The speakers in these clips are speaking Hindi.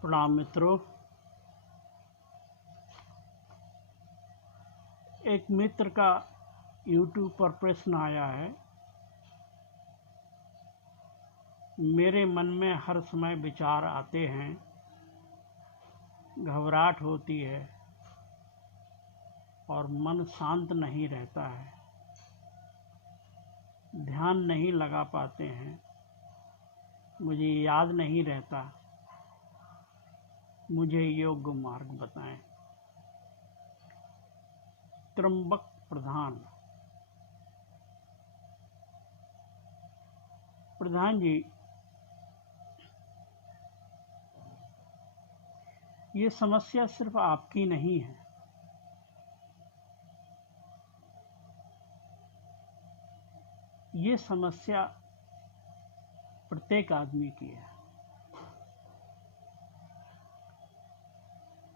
प्रणाम मित्रों। एक मित्र का YouTube पर प्रश्न आया है। मेरे मन में हर समय विचार आते हैं, घबराहट होती है और मन शांत नहीं रहता है। ध्यान नहीं लगा पाते हैं, मुझे याद नहीं रहता। मुझे योग्य मार्ग बताएं। त्र्यंबक प्रधान जी, ये समस्या सिर्फ आपकी नहीं है, ये समस्या प्रत्येक आदमी की है।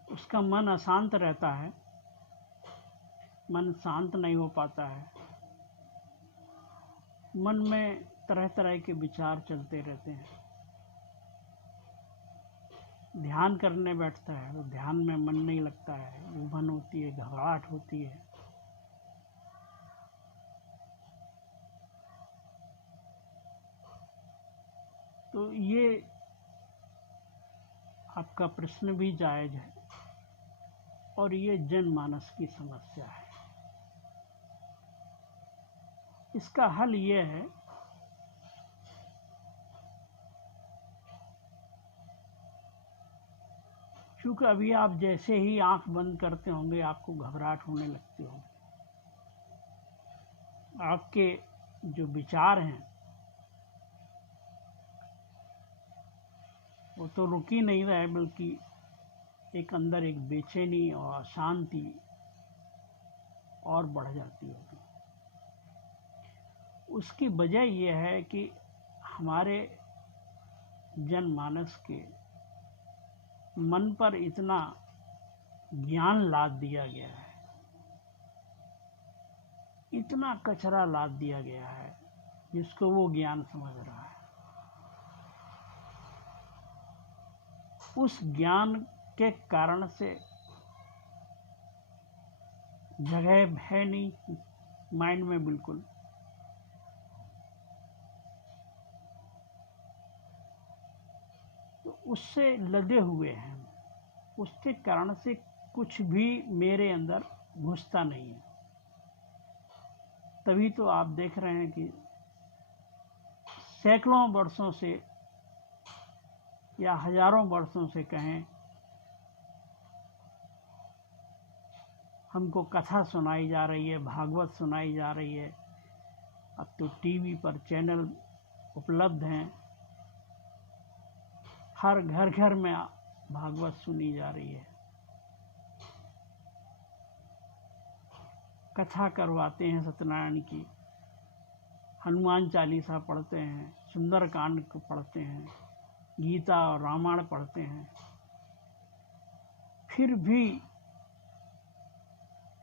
उसका मन अशांत रहता है, मन शांत नहीं हो पाता है। मन में तरह तरह के विचार चलते रहते हैं। ध्यान करने बैठता है तो ध्यान में मन नहीं लगता है, उलझन होती है, घबराहट होती है। तो ये आपका प्रश्न भी जायज है और ये जनमानस की समस्या है। इसका हल ये है क्योंकि अभी आप जैसे ही आंख बंद करते होंगे आपको घबराहट होने लगती होगी। आपके जो विचार हैं वो तो रुक ही नहीं रहे, बल्कि एक अंदर एक बेचैनी और अशांति और बढ़ जाती होगी। उसकी वजह यह है कि हमारे जनमानस के मन पर इतना ज्ञान लाद दिया गया है, इतना कचरा लाद दिया गया है जिसको वो ज्ञान समझ रहा है। उस ज्ञान के कारण से जगह है नहीं माइंड में बिल्कुल। तो उससे लदे हुए हैं, उसके कारण से कुछ भी मेरे अंदर घुसता नहीं है। तभी तो आप देख रहे हैं कि सैकड़ों वर्षों से या हजारों वर्षों से कहें, हमको कथा सुनाई जा रही है, भागवत सुनाई जा रही है। अब तो टीवी पर चैनल उपलब्ध हैं, हर घर घर में भागवत सुनी जा रही है। कथा करवाते हैं सत्यनारायण की, हनुमान चालीसा पढ़ते हैं, सुंदरकांड को पढ़ते हैं, गीता और रामायण पढ़ते हैं। फिर भी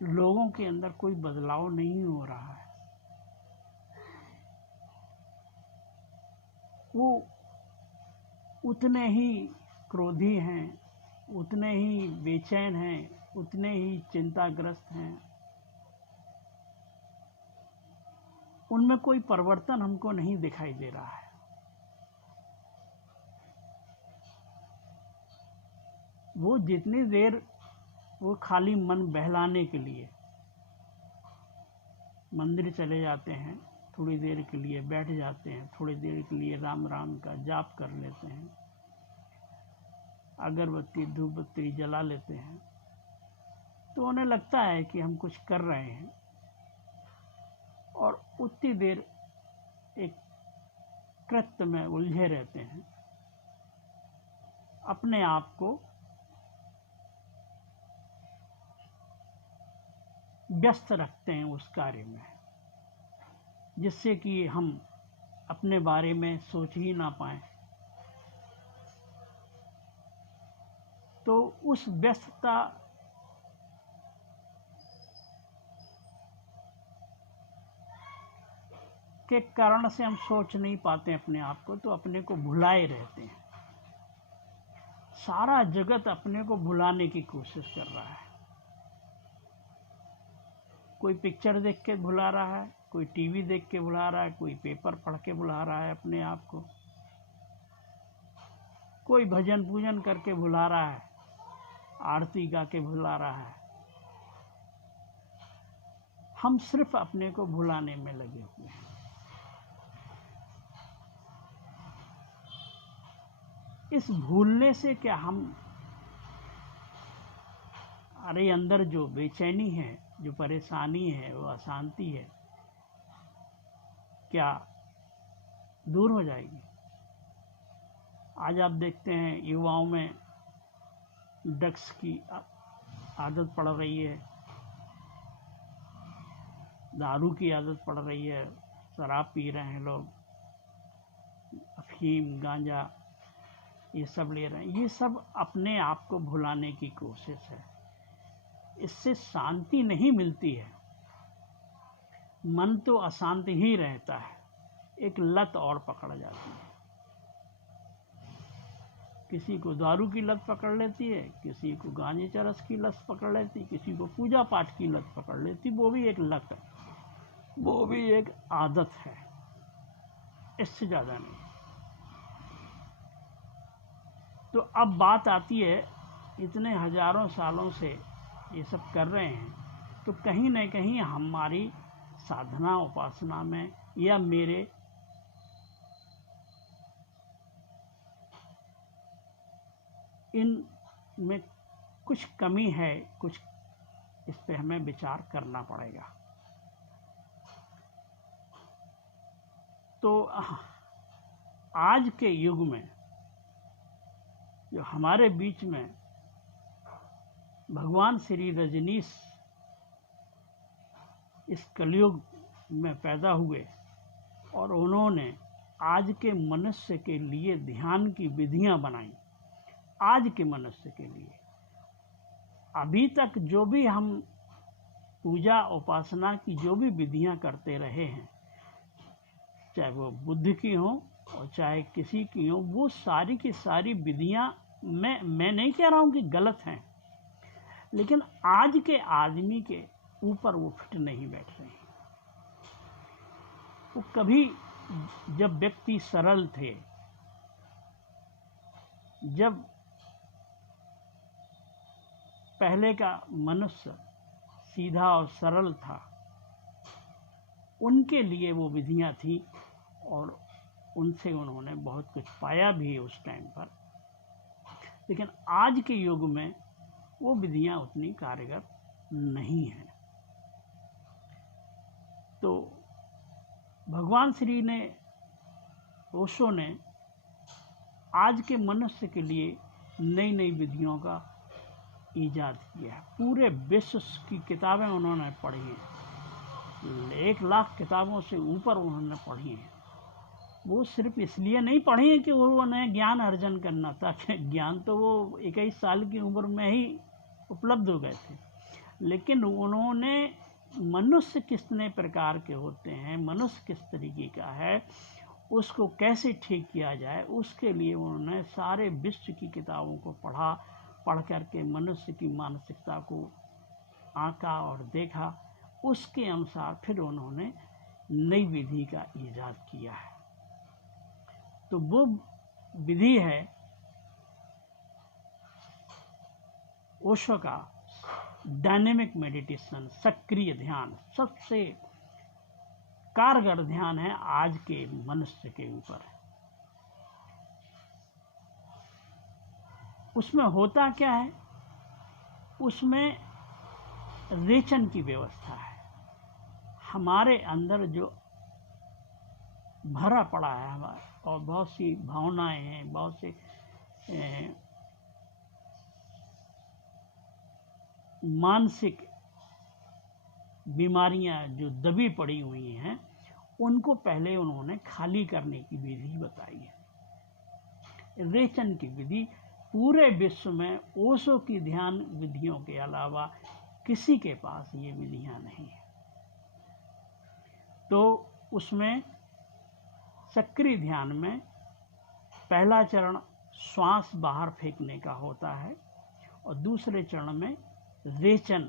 लोगों के अंदर कोई बदलाव नहीं हो रहा है। वो उतने ही क्रोधी हैं, उतने ही बेचैन हैं, उतने ही चिंताग्रस्त हैं। उनमें कोई परिवर्तन हमको नहीं दिखाई दे रहा है। वो जितनी देर वो खाली मन बहलाने के लिए मंदिर चले जाते हैं, थोड़ी देर के लिए बैठ जाते हैं, थोड़ी देर के लिए राम राम का जाप कर लेते हैं, अगरबत्ती धूप बत्ती जला लेते हैं, तो उन्हें लगता है कि हम कुछ कर रहे हैं। और उतनी देर एक कृत्य में उलझे रहते हैं, अपने आप को व्यस्त रखते हैं उस कार्य में, जिससे कि हम अपने बारे में सोच ही ना पाएं। तो उस व्यस्तता के कारण से हम सोच नहीं पाते अपने आप को, तो अपने को भुलाए रहते हैं। सारा जगत अपने को भुलाने की कोशिश कर रहा है। कोई पिक्चर देख के भुला रहा है, कोई टीवी देख के भुला रहा है, कोई पेपर पढ़ के भुला रहा है अपने आप को, कोई भजन पूजन करके भुला रहा है, आरती गा के भुला रहा है। हम सिर्फ अपने को भुलाने में लगे हुए हैं। इस भूलने से क्या हमारे अंदर जो बेचैनी है, जो परेशानी है, वो अशांति है, क्या दूर हो जाएगी? आज आप देखते हैं युवाओं में ड्रग्स की आदत पड़ रही है, दारू की आदत पड़ रही है, शराब पी रहे हैं लोग, अफीम, गांजा, ये सब ले रहे हैं। ये सब अपने आप को भुलाने की कोशिश है। इससे शांति नहीं मिलती है, मन तो अशांत ही रहता है। एक लत और पकड़ जाती है। किसी को दारू की लत पकड़ लेती है, किसी को गांजे चरस की लत पकड़ लेती, किसी को पूजा पाठ की लत पकड़ लेती। वो भी एक लत है, वो भी एक आदत है, इससे ज़्यादा नहीं। तो अब बात आती है, इतने हजारों सालों से ये सब कर रहे हैं, तो कहीं न कहीं हमारी साधना उपासना में या मेरे इन में कुछ कमी है, कुछ इस पे हमें विचार करना पड़ेगा। तो आज के युग में जो हमारे बीच में भगवान श्री रजनीश इस कलयुग में पैदा हुए और उन्होंने आज के मनुष्य के लिए ध्यान की विधियां बनाई। आज के मनुष्य के लिए अभी तक जो भी हम पूजा उपासना की जो भी विधियां करते रहे हैं, चाहे वो बुद्ध की हो और चाहे किसी की हो, वो सारी की सारी विधियां मैं नहीं कह रहा हूं कि गलत हैं, लेकिन आज के आदमी के ऊपर वो फिट नहीं बैठ रहे हैं। वो कभी, जब व्यक्ति सरल थे, जब पहले का मनुष्य सीधा और सरल था, उनके लिए वो विधियां थी और उनसे उन्होंने बहुत कुछ पाया भी उस टाइम पर। लेकिन आज के युग में वो विधियां उतनी कारगर नहीं हैं। तो भगवान श्री ने, ओशो ने आज के मनुष्य के लिए नई नई विधियों का ईजाद किया है। पूरे विश्व की किताबें उन्होंने पढ़ी हैं, 1 लाख किताबों से ऊपर उन्होंने पढ़ी हैं। वो सिर्फ इसलिए नहीं पढ़ी है कि वो उन्हें ज्ञान अर्जन करना था, ज्ञान तो वो 21 साल की उम्र में ही उपलब्ध हो गए थे, लेकिन उन्होंने मनुष्य कितने प्रकार के होते हैं, मनुष्य किस तरीके का है, उसको कैसे ठीक किया जाए, उसके लिए उन्होंने सारे विश्व की किताबों को पढ़ करके मनुष्य की मानसिकता को आंका और देखा। उसके अनुसार फिर उन्होंने नई विधि का ईजाद किया है। तो वो विधि है ओशो का डायनेमिक मेडिटेशन, सक्रिय ध्यान। सबसे कारगर ध्यान है आज के मनुष्य के ऊपर। उसमें होता क्या है, उसमें रेचन की व्यवस्था है। हमारे अंदर जो भरा पड़ा है हमारा, और बहुत सी भावनाएं हैं, बहुत से मानसिक बीमारियां जो दबी पड़ी हुई हैं, उनको पहले उन्होंने खाली करने की विधि बताई है। रेचन की विधि पूरे विश्व में ओशो की ध्यान विधियों के अलावा किसी के पास ये विधियां नहीं है। तो उसमें सक्रिय ध्यान में पहला चरण श्वास बाहर फेंकने का होता है, और दूसरे चरण में रेचन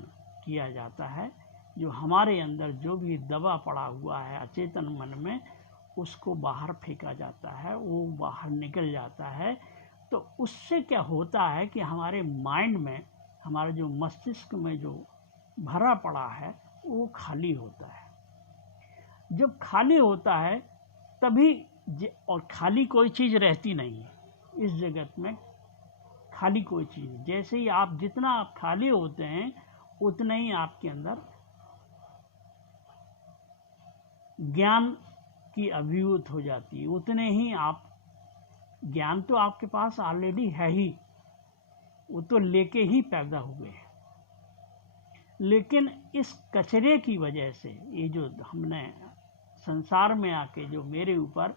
किया जाता है। जो हमारे अंदर जो भी दबा पड़ा हुआ है अचेतन मन में, उसको बाहर फेंका जाता है, वो बाहर निकल जाता है। तो उससे क्या होता है कि हमारे माइंड में, हमारे जो मस्तिष्क में जो भरा पड़ा है वो खाली होता है। जब खाली होता है तभी, और खाली कोई चीज़ रहती नहीं है इस जगत में, खाली कोई चीज़ नहीं। जैसे ही आप, जितना आप खाली होते हैं उतना ही आपके अंदर ज्ञान की अभिव्यक्त हो जाती है, उतने ही आप, ज्ञान तो आपके पास ऑलरेडी है ही, वो तो लेके ही पैदा हुए हैं। लेकिन इस कचरे की वजह से, ये जो हमने संसार में आके जो मेरे ऊपर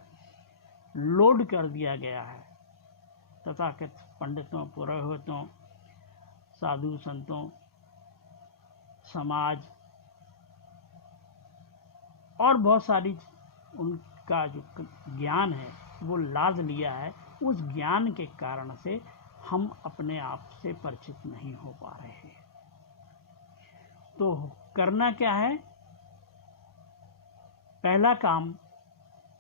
लोड कर दिया गया है तथाकथित पंडितों, पुरोहितों, साधु संतों, समाज और बहुत सारी, उनका जो ज्ञान है वो लाद लिया है, उस ज्ञान के कारण से हम अपने आप से परिचित नहीं हो पा रहे हैं। तो करना क्या है? पहला काम,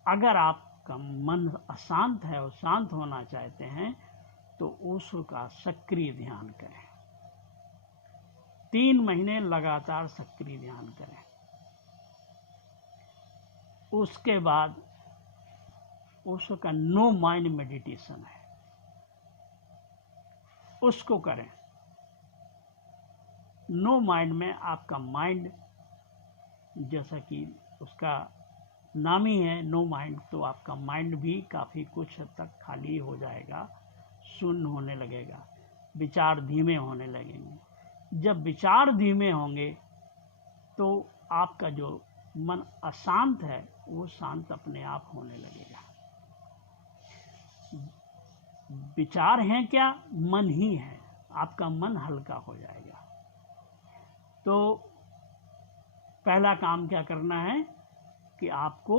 अगर आपका मन अशांत है और शांत होना चाहते हैं तो ओशो का सक्रिय ध्यान करें। 3 महीने लगातार सक्रिय ध्यान करें। उसके बाद ओशो का नो माइंड मेडिटेशन है, उसको करें। नो माइंड में आपका माइंड, जैसा कि उसका नाम ही है नो माइंड, तो आपका माइंड भी काफ़ी कुछ हद तक खाली हो जाएगा, शून्य होने लगेगा, विचार धीमे होने लगेंगे। जब विचार धीमे होंगे तो आपका जो मन अशांत है वो शांत अपने आप होने लगेगा। विचार हैं क्या? मन ही है। आपका मन हल्का हो जाएगा। तो पहला काम क्या करना है कि आपको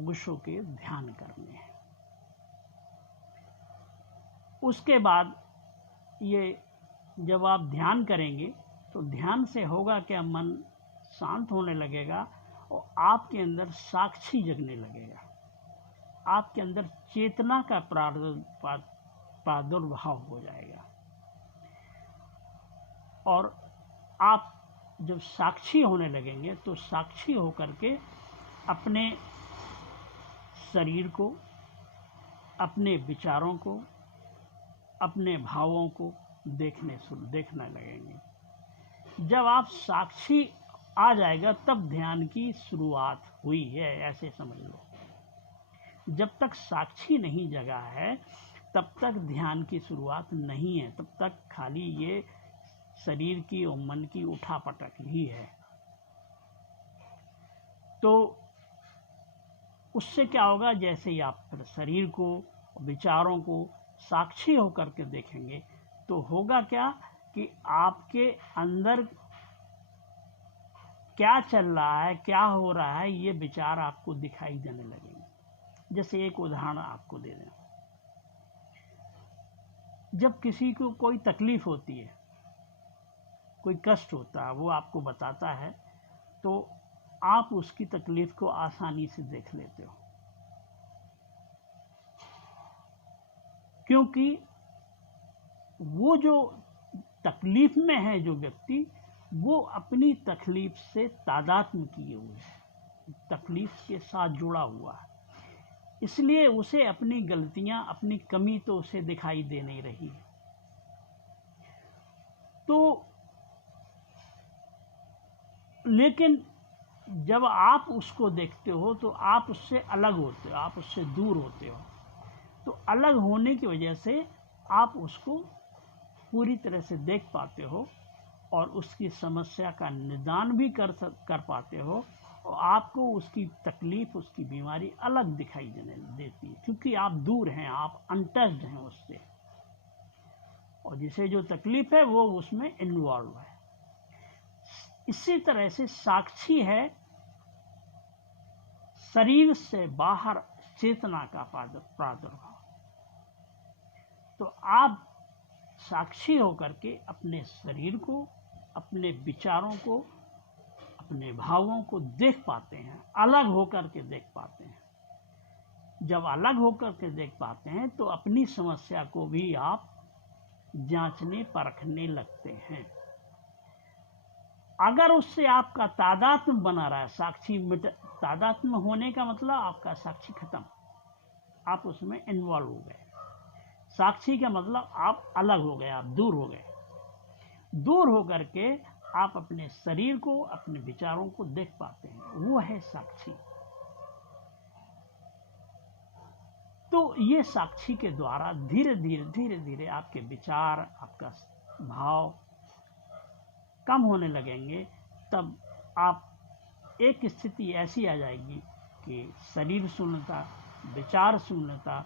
ओशो के ध्यान करने हैं। उसके बाद ये जब आप ध्यान करेंगे तो ध्यान से होगा क्या, मन शांत होने लगेगा और आपके अंदर साक्षी जगने लगेगा। आपके अंदर चेतना का प्रादुर्भाव हो जाएगा। और आप जब साक्षी होने लगेंगे तो साक्षी होकर के अपने शरीर को, अपने विचारों को, अपने भावों को देखने लगेंगे। जब आप साक्षी आ जाएगा तब ध्यान की शुरुआत हुई है, ऐसे समझ लो। जब तक साक्षी नहीं जगा है तब तक ध्यान की शुरुआत नहीं है, तब तक खाली ये शरीर की और मन की उठापटक ही है। तो उससे क्या होगा, जैसे ही आप शरीर को, विचारों को साक्षी होकर के देखेंगे तो होगा क्या कि आपके अंदर क्या चल रहा है, क्या हो रहा है, ये विचार आपको दिखाई देने लगेंगे। जैसे एक उदाहरण आपको दे दें, जब किसी को कोई तकलीफ होती है, कोई कष्ट होता है, वो आपको बताता है तो आप उसकी तकलीफ को आसानी से देख लेते हो, क्योंकि वो जो तकलीफ में है जो व्यक्ति, वो अपनी तकलीफ से तादात्म्य किए हुए है, तकलीफ के साथ जुड़ा हुआ है, इसलिए उसे अपनी गलतियां, अपनी कमी तो उसे दिखाई दे नहीं रही है। तो लेकिन जब आप उसको देखते हो तो आप उससे अलग होते हो, आप उससे दूर होते हो। तो अलग होने की वजह से आप उसको पूरी तरह से देख पाते हो और उसकी समस्या का निदान भी कर पाते हो, और आपको उसकी तकलीफ, उसकी बीमारी अलग दिखाई देने देती है, क्योंकि आप दूर हैं, आप अनटच्ड हैं उससे, और जिसे जो तकलीफ है वो उसमें इन्वॉल्व है। इसी तरह से साक्षी है शरीर से बाहर चेतना का प्रादुर्भाव। तो आप साक्षी होकर के अपने शरीर को, अपने विचारों को, अपने भावों को देख पाते हैं, अलग होकर के देख पाते हैं। जब अलग होकर के देख पाते हैं तो अपनी समस्या को भी आप जांचने परखने लगते हैं। अगर उससे आपका तादात्म्य बना रहा है, तादात्म्य होने का मतलब आपका साक्षी खत्म, आप उसमें इन्वॉल्व हो गए। साक्षी का मतलब आप अलग हो गए, आप दूर हो गए। दूर होकर के आप अपने शरीर को, अपने विचारों को देख पाते हैं, वो है साक्षी। तो ये साक्षी के द्वारा धीरे धीरे आपके विचार, आपका भाव कम होने लगेंगे। तब आप एक स्थिति ऐसी आ जाएगी कि शरीर शून्यता, विचार शून्यता,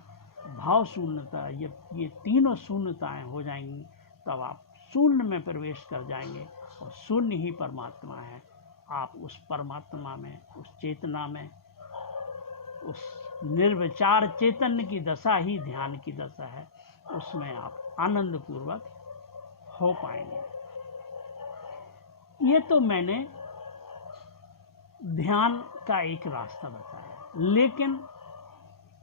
भाव शून्यता, ये तीनों शून्यताएं हो जाएंगी। तब आप शून्य में प्रवेश कर जाएंगे और शून्य ही परमात्मा है। आप उस परमात्मा में, उस चेतना में, उस निर्विचार चैतन्य की दशा ही ध्यान की दशा है, उसमें आप आनंद पूर्वक हो पाएंगे। ये तो मैंने ध्यान का एक रास्ता बताया, लेकिन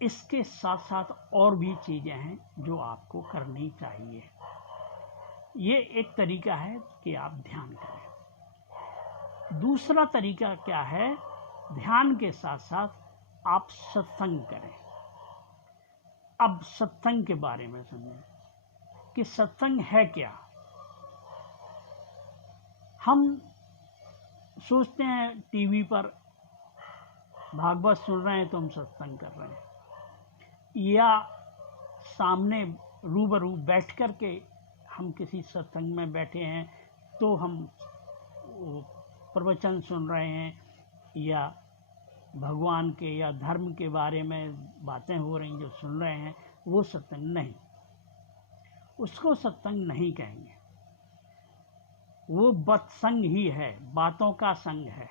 इसके साथ साथ और भी चीजें हैं जो आपको करनी चाहिए। ये एक तरीका है कि आप ध्यान करें। दूसरा तरीका क्या है? ध्यान के साथ साथ आप सत्संग करें। अब सत्संग के बारे में समझें कि सत्संग है क्या। हम सोचते हैं टीवी पर भागवत सुन रहे हैं तो हम सत्संग कर रहे हैं, या सामने रूबरू बैठ कर के हम किसी सत्संग में बैठे हैं तो हम प्रवचन सुन रहे हैं, या भगवान के या धर्म के बारे में बातें हो रही जो सुन रहे हैं, वो सत्संग नहीं। उसको सत्संग नहीं कहेंगे, वो बत्संग ही है, बातों का संग है।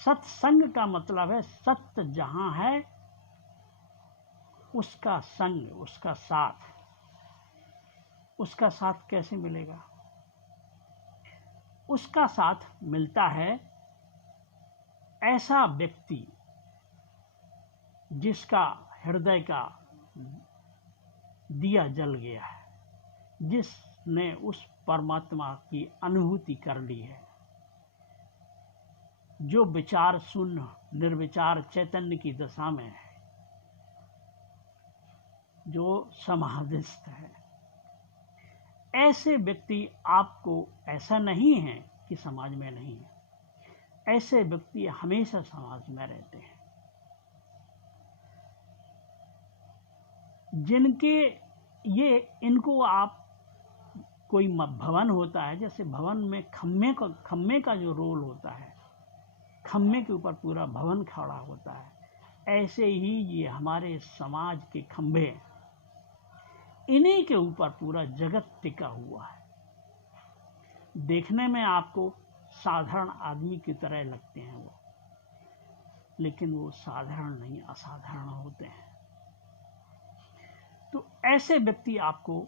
सत्संग का मतलब है सत्य जहां है उसका संग, उसका साथ। उसका साथ कैसे मिलेगा? उसका साथ मिलता है ऐसा व्यक्ति जिसका हृदय का दिया जल गया है, जिसने उस परमात्मा की अनुभूति कर ली है, जो विचार शून्य निर्विचार चैतन्य की दशा में है, जो समाधिस्थ है। ऐसे व्यक्ति आपको, ऐसा नहीं है कि समाज में नहीं है, ऐसे व्यक्ति हमेशा समाज में रहते हैं। जिनके इनको आप, कोई भवन होता है, जैसे भवन में खम्मे का जो रोल होता है, खम्मे के ऊपर पूरा भवन खड़ा होता है, ऐसे ही ये हमारे समाज के खंभे, इन्हीं के ऊपर पूरा जगत टिका हुआ है। देखने में आपको साधारण आदमी की तरह लगते हैं वो, लेकिन वो साधारण नहीं, असाधारण होते हैं। तो ऐसे व्यक्ति आपको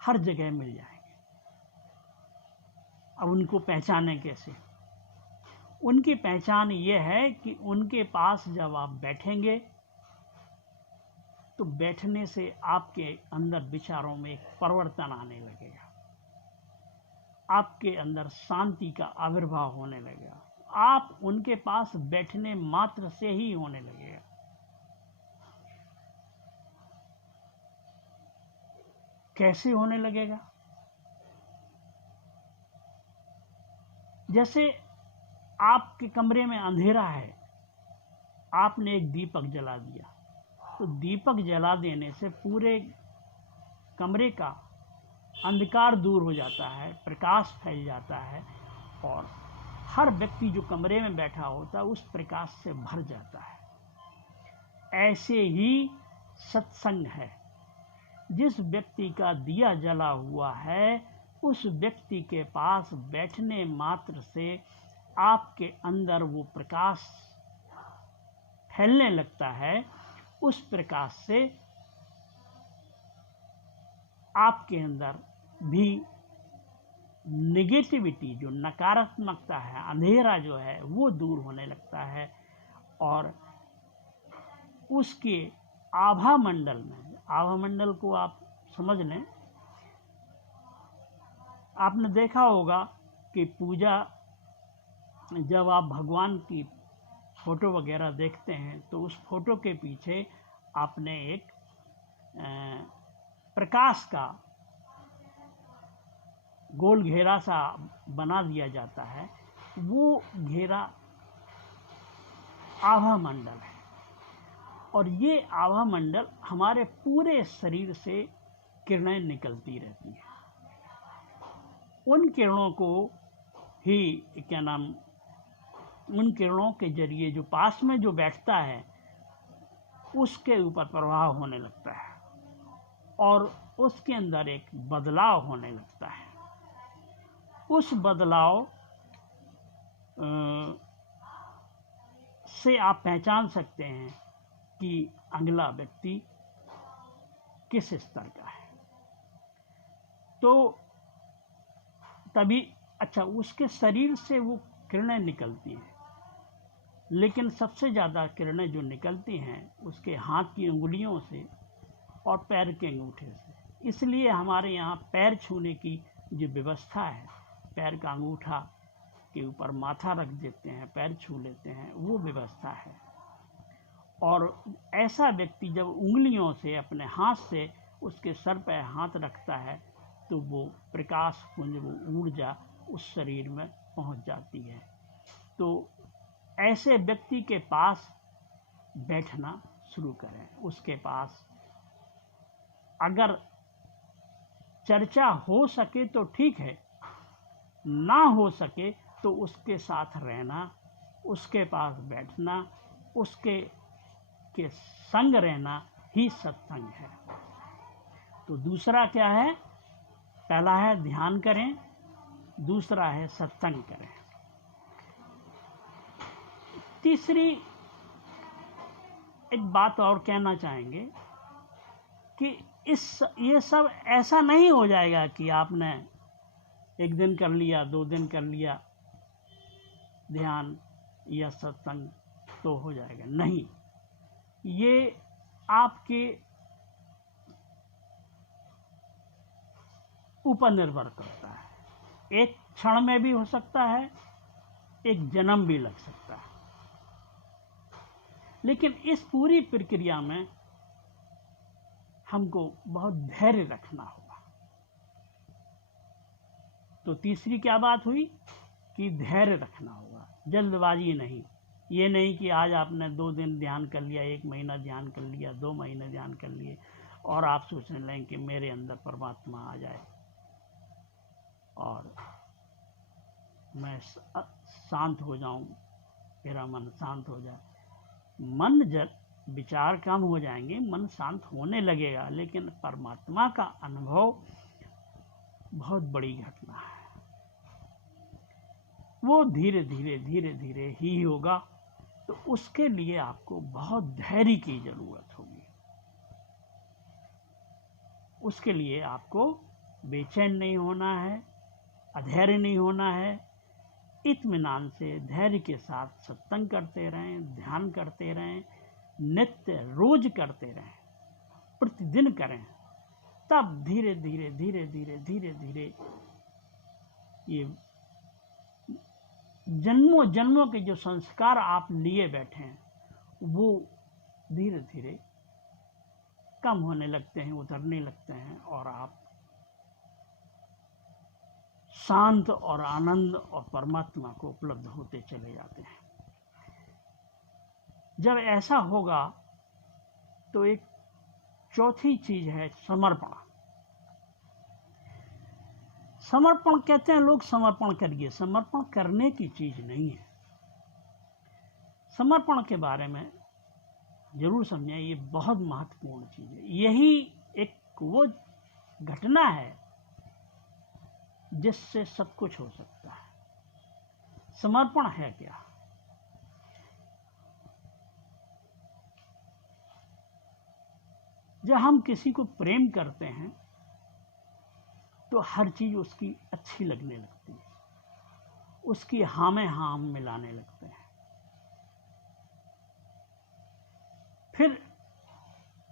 हर जगह मिल जाएंगे। अब उनको पहचाने कैसे? उनकी पहचान ये है कि उनके पास जब आप बैठेंगे तो बैठने से आपके अंदर विचारों में एक परिवर्तन आने लगेगा, आपके अंदर शांति का आविर्भाव होने लगेगा। आप उनके पास बैठने मात्र से ही होने लगेगा। कैसे होने लगेगा? जैसे आपके कमरे में अंधेरा है, आपने एक दीपक जला दिया, तो दीपक जला देने से पूरे कमरे का अंधकार दूर हो जाता है, प्रकाश फैल जाता है, और हर व्यक्ति जो कमरे में बैठा होता है उस प्रकाश से भर जाता है। ऐसे ही सत्संग है। जिस व्यक्ति का दिया जला हुआ है, उस व्यक्ति के पास बैठने मात्र से आपके अंदर वो प्रकाश फैलने लगता है। उस प्रकाश से आपके अंदर भी नेगेटिविटी, जो नकारात्मकता है, अंधेरा जो है, वो दूर होने लगता है। और उसके आभा मंडल में, आभा मंडल को आप समझ लें, आपने देखा होगा कि पूजा, जब आप भगवान की फोटो वगैरह देखते हैं तो उस फोटो के पीछे आपने एक प्रकाश का गोल घेरा सा बना दिया जाता है। वो घेरा आभा मंडल है, और ये आभा मंडल हमारे पूरे शरीर से किरणें निकलती रहती हैं। उन किरणों को ही क्या नाम, उन किरणों के जरिए जो पास में जो बैठता है उसके ऊपर प्रभाव होने लगता है और उसके अंदर एक बदलाव होने लगता है। उस बदलाव से आप पहचान सकते हैं कि अगला व्यक्ति किस स्तर का है। तो तभी अच्छा, उसके शरीर से वो किरणें निकलती हैं, लेकिन सबसे ज़्यादा किरणें जो निकलती हैं उसके हाथ की उंगलियों से और पैर के अंगूठे से। इसलिए हमारे यहाँ पैर छूने की जो व्यवस्था है, पैर का अंगूठा के ऊपर माथा रख देते हैं, पैर छू लेते हैं, वो व्यवस्था है। और ऐसा व्यक्ति जब उंगलियों से, अपने हाथ से उसके सर पर हाथ रखता है तो वो प्रकाश पुंज, वो ऊर्जा उस शरीर में पहुंच जाती है। तो ऐसे व्यक्ति के पास बैठना शुरू करें। उसके पास अगर चर्चा हो सके तो ठीक है, ना हो सके तो उसके साथ रहना, उसके पास बैठना, उसके के संग रहना ही सत्संग है। तो दूसरा क्या है? पहला है ध्यान करें, दूसरा है सत्संग करें। तीसरी एक बात और कहना चाहेंगे कि ये सब ऐसा नहीं हो जाएगा कि आपने एक दिन कर लिया, 2 दिन कर लिया ध्यान या सत्संग तो हो जाएगा। नहीं, ये आपके ऊपर निर्भर करता है। एक क्षण में भी हो सकता है, एक जन्म भी लग सकता है। लेकिन इस पूरी प्रक्रिया में हमको बहुत धैर्य रखना होगा। तो तीसरी क्या बात हुई कि धैर्य रखना होगा, जल्दबाजी नहीं। ये नहीं कि आज आपने 2 दिन ध्यान कर लिया, 1 महीना ध्यान कर लिया, 2 महीने ध्यान कर लिए और आप सोचने लगें कि मेरे अंदर परमात्मा आ जाए और मैं शांत हो जाऊं, मेरा मन शांत हो जाए। मन जब विचार कम हो जाएंगे, मन शांत होने लगेगा, लेकिन परमात्मा का अनुभव बहुत बड़ी घटना है। वो धीरे धीरे धीरे धीरे ही होगा। तो उसके लिए आपको बहुत धैर्य की जरूरत होगी। उसके लिए आपको बेचैन नहीं होना है, अधैर्य नहीं होना है। इत्मीनान से धैर्य के साथ सत्संग करते रहें, ध्यान करते रहें, नित्य रोज करते रहें, प्रतिदिन करें। तब धीरे धीरे धीरे धीरे धीरे धीरे ये जन्मों जन्मों के जो संस्कार आप लिए बैठे हैं वो धीरे धीरे कम होने लगते हैं, उतरने लगते हैं और आप शांत और आनंद और परमात्मा को उपलब्ध होते चले जाते हैं। जब ऐसा होगा तो एक चौथी चीज है समर्पण। समर्पण कहते हैं लोग, समर्पण करिए। समर्पण करने की चीज नहीं है। समर्पण के बारे में जरूर समझें, ये बहुत महत्वपूर्ण चीज है। यही एक वो घटना है जिससे सब कुछ हो सकता है। समर्पण है क्या? जब हम किसी को प्रेम करते हैं तो हर चीज़ उसकी अच्छी लगने लगती है, उसकी हाँ में हाँ हम मिलाने लगते हैं। फिर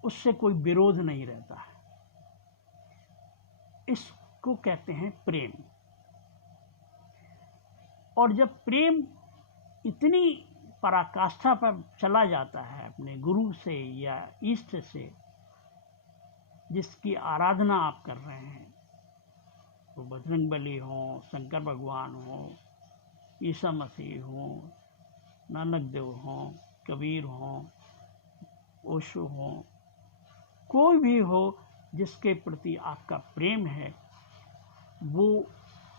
उससे कोई विरोध नहीं रहता है। इसको कहते हैं प्रेम। और जब प्रेम इतनी पराकाष्ठा पर चला जाता है अपने गुरु से या इष्ट से, जिसकी आराधना आप कर रहे हैं, वो बजरंगबली हो, शंकर भगवान हो, ईसा मसीह हो, नानक देव हो, कबीर हो, ओशो हो, कोई भी हो जिसके प्रति आपका प्रेम है, वो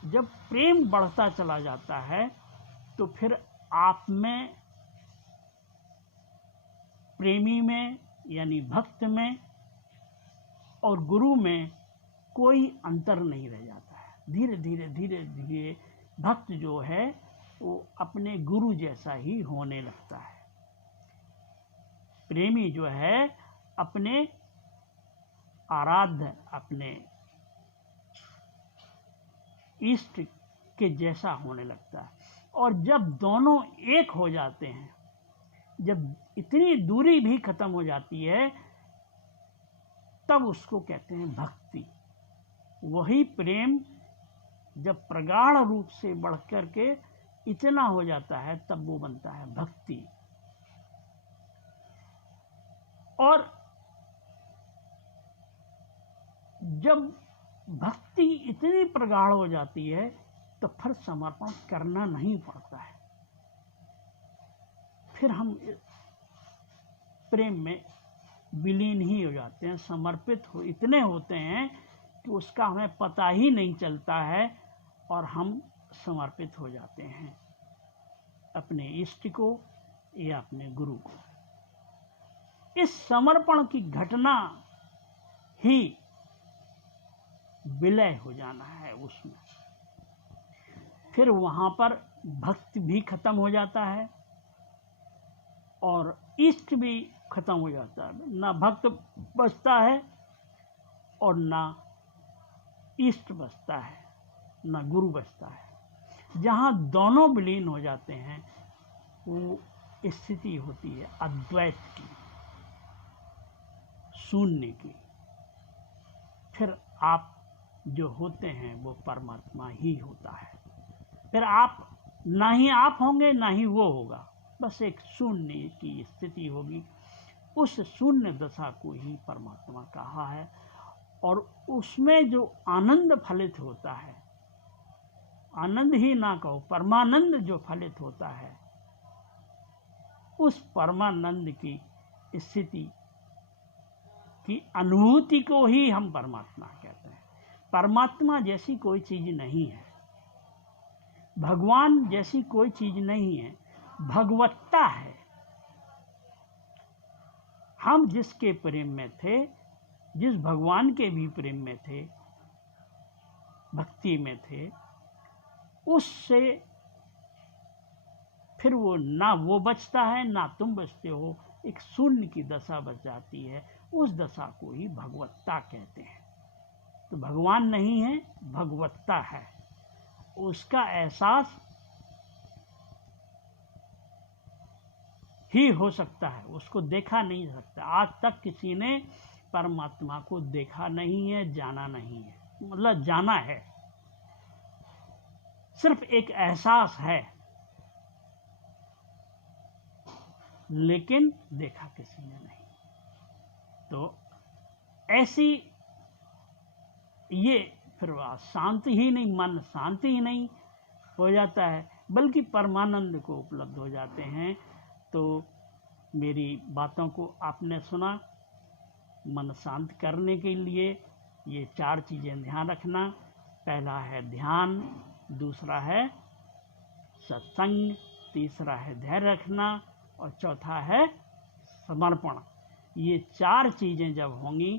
जब प्रेम बढ़ता चला जाता है तो फिर आप में, प्रेमी में यानी भक्त में और गुरु में कोई अंतर नहीं रह जाता है। धीरे धीरे धीरे धीरे भक्त जो है वो अपने गुरु जैसा ही होने लगता है। प्रेमी जो है अपने आराध्य, अपने इष्ट के जैसा होने लगता है। और जब दोनों एक हो जाते हैं, जब इतनी दूरी भी खत्म हो जाती है, तब उसको कहते हैं भक्ति। वही प्रेम जब प्रगाढ़ रूप से बढ़कर के इतना हो जाता है, तब वो बनता है भक्ति। और जब भक्ति इतनी प्रगाढ़ हो जाती है तो फिर समर्पण करना नहीं पड़ता है। फिर हम प्रेम में विलीन ही हो जाते हैं, समर्पित हो इतने होते हैं कि उसका हमें पता ही नहीं चलता है और हम समर्पित हो जाते हैं अपने इष्ट को या अपने गुरु को। इस समर्पण की घटना ही विलय हो जाना है उसमें। फिर वहाँ पर भक्त भी खत्म हो जाता है और इष्ट भी खत्म हो जाता है। ना भक्त बचता है और ना इष्ट बचता है, ना गुरु बचता है। जहाँ दोनों विलीन हो जाते हैं वो स्थिति होती है अद्वैत की, शून्य की। फिर आप जो होते हैं वो परमात्मा ही होता है। फिर आप ना ही आप होंगे ना ही वो होगा, बस एक शून्य की स्थिति होगी। उस शून्य दशा को ही परमात्मा कहा है। और उसमें जो आनंद फलित होता है, आनंद ही ना कहो, परमानंद जो फलित होता है, उस परमानंद की स्थिति की अनुभूति को ही हम परमात्मा कहते हैं। परमात्मा जैसी कोई चीज नहीं है, भगवान जैसी कोई चीज नहीं है, भगवत्ता है। हम जिसके प्रेम में थे, जिस भगवान के भी प्रेम में थे, भक्ति में थे, उससे फिर वो ना वो बचता है ना तुम बचते हो, एक शून्य की दशा बच जाती है। उस दशा को ही भगवत्ता कहते हैं। तो भगवान नहीं है, भगवत्ता है। उसका एहसास ही हो सकता है, उसको देखा नहीं सकता। आज तक किसी ने परमात्मा को देखा नहीं है, जाना नहीं है। मतलब जाना है, सिर्फ एक एहसास है, लेकिन देखा किसी ने नहीं। तो ऐसी ये फिर शांति ही नहीं, मन शांति ही नहीं हो जाता है, बल्कि परमानंद को उपलब्ध हो जाते हैं। तो मेरी बातों को आपने सुना। मन शांत करने के लिए ये 4 चीज़ें ध्यान रखना। पहला है ध्यान, दूसरा है सत्संग, तीसरा है धैर्य रखना और चौथा है समर्पण। ये 4 चीज़ें जब होंगी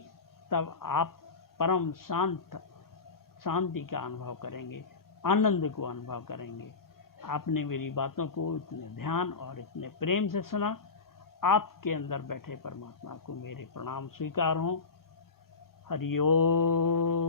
तब आप परम शांति का अनुभव करेंगे, आनंद को अनुभव करेंगे। आपने मेरी बातों को इतने ध्यान और इतने प्रेम से सुना। आपके अंदर बैठे परमात्मा को मेरे प्रणाम स्वीकार हों। हरि ओम।